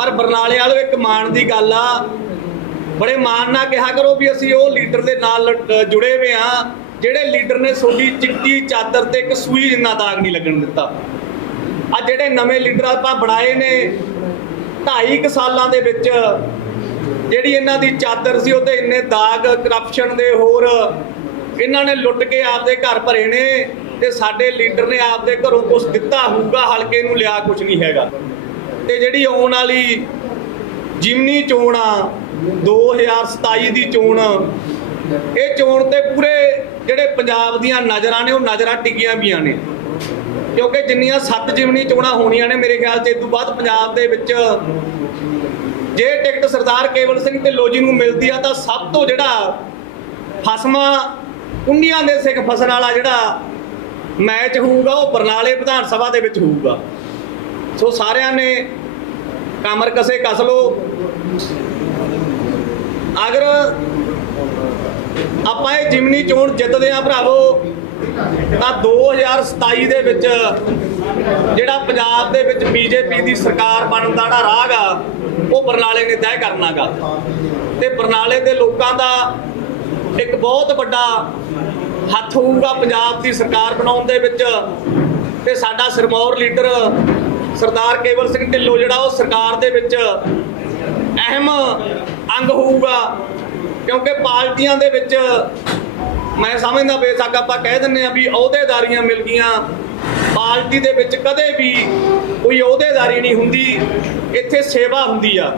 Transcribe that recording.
ਪਰ ਬਰਨਾਲੇ ਵਾਲੋ ਇੱਕ ਮਾਣ ਦੀ ਗੱਲ ਆ। ਬੜੇ ਮਾਣ ਨਾਲ ਕਿਹਾ ਕਰੋ ਵੀ ਅਸੀਂ ਉਹ ਲੀਡਰ ਦੇ ਨਾਲ ਜੁੜੇ ਹੋਏ ਆ, ਜਿਹੜੇ ਲੀਡਰ ਨੇ ਤੁਹਾਡੀ ਚਿੱਟੀ ਚਾਦਰ ਤੇ ਇੱਕ ਸੂਈ ਜਿੰਨਾ ਦਾਗ ਨਹੀਂ ਲੱਗਣ ਦਿੱਤਾ। ਆ ਜਿਹੜੇ ਨਵੇਂ ਲੀਡਰ ਆਪਾਂ ਬਣਾਏ ਨੇ 2.5 ਸਾਲਾਂ ਦੇ ਵਿੱਚ, ਜਿਹੜੀ ਇਹਨਾਂ ਦੀ ਚਾਦਰ ਸੀ ਉਹਤੇ ਇੰਨੇ ਦਾਗ ਕਰਪਸ਼ਨ ਦੇ ਹੋਰ, ਇਹਨਾਂ ਨੇ ਲੁੱਟ ਕੇ ਆਪਦੇ ਘਰ ਭਰੇ ਨੇ ਤੇ ਸਾਡੇ ਲੀਡਰ ਨੇ ਆਪਦੇ ਘਰੋਂ ਕੁਝ ਦਿੱਤਾ ਹੋਊਗਾ, ਹਲਕੇ ਨੂੰ ਲਿਆ ਕੁਝ ਨਹੀਂ ਹੈਗਾ। ਤੇ ਜਿਹੜੀ ਆਉਣ ਵਾਲੀ ਜਿਮਨੀ ਚੋਣ ਆ 2027 ਦੀ ਚੋਣ, ਇਹ ਚੋਣ ਤੇ ਪੂਰੇ ਜਿਹੜੇ ਪੰਜਾਬ ਦੀਆਂ ਨਜ਼ਰਾਂ ਨੇ, ਉਹ ਨਜ਼ਰਾਂ ਟਿਕੀਆਂ ਵੀਆਂ ਨੇ। ਕਿਉਂਕਿ ਜਿੰਨੀਆਂ ਸੱਤ ਜਿਮਨੀ ਚੋਣਾਂ ਹੋਣੀਆਂ ਨੇ ਮੇਰੇ ਖਿਆਲ 'ਚ ਇਸ ਤੋਂ ਬਾਅਦ ਪੰਜਾਬ ਦੇ ਵਿੱਚ ਜੇ ਟਿਕਟ ਸਰਦਾਰ ਕੇਵਲ ਸਿੰਘ ਢਿੱਲੋਂ ਜੀ ਨੂੰ ਮਿਲਦੀ ਆ, ਤਾਂ ਸਭ ਤੋਂ ਜਿਹੜਾ ਫਸਮਾ ਕੁੰਡੀਆਂ ਦੇ ਸਿੱਖ ਫਸਣ ਵਾਲਾ ਜਿਹੜਾ ਮੈਚ ਹੋਊਗਾ, ਉਹ ਬਰਨਾਲੇ ਵਿਧਾਨ ਸਭਾ ਦੇ ਵਿੱਚ ਹੋਊਗਾ। ਸੋ ਸਾਰਿਆਂ ਨੇ ਕਮਰ ਕਸੇ ਕਸ ਲੋ ਅਗਰ ਆਪਾਂ ਇਹ ਜਿਮਨੀ ਚੋਣ ਜਿੱਤਦੇ ਆ ਭਰਾਵੋ, ਤਾਂ 2027 ਦੇ ਵਿੱਚ ਜਿਹੜਾ ਪੰਜਾਬ ਦੇ ਵਿੱਚ ਬੀਜੇਪੀ ਦੀ ਸਰਕਾਰ ਬਣਨ ਦਾ ਜਿਹੜਾ ਰਾਹ ਗਾ ਉਹ ਬਰਨਾਲੇ ਨੇ ਤੈਅ ਕਰਨਾਗਾ ਤੇ ਬਰਨਾਲੇ ਦੇ ਲੋਕਾਂ ਦਾ ਇੱਕ ਬਹੁਤ ਵੱਡਾ ਹੱਥ ਹੋਊਗਾ ਪੰਜਾਬ ਦੀ ਸਰਕਾਰ ਬਣਾਉਣ ਦੇ ਵਿੱਚ। ਤੇ ਸਾਡਾ ਸਿਰਮੌਰ ਲੀਡਰ ਸਰਦਾਰ ਕੇਵਲ ਸਿੰਘ ਢਿੱਲੋਂ, ਜਿਹੜਾ ਉਹ ਸਰਕਾਰ ਦੇ ਵਿੱਚ ਅਹਿਮ ਅੰਗ ਹੋਊਗਾ, ਕਿਉਂਕਿ ਪਾਰਟੀਆਂ ਦੇ ਵਿੱਚ ਮੈਂ ਸਮਝਦਾ ਬੇਸ਼ੱਕ ਆਪਾਂ ਕਹਿ ਦਿੰਨੇ ਆ ਵੀ ਅਹੁਦੇਦਾਰੀਆਂ ਮਿਲ ਗਈਆਂ। ਪਾਰਟੀ ਦੇ ਵਿੱਚ ਕਦੇ ਵੀ ਕੋਈ ਅਹੁਦੇਦਾਰੀ ਨਹੀਂ ਹੁੰਦੀ, ਇੱਥੇ ਸੇਵਾ ਹੁੰਦੀ ਆ।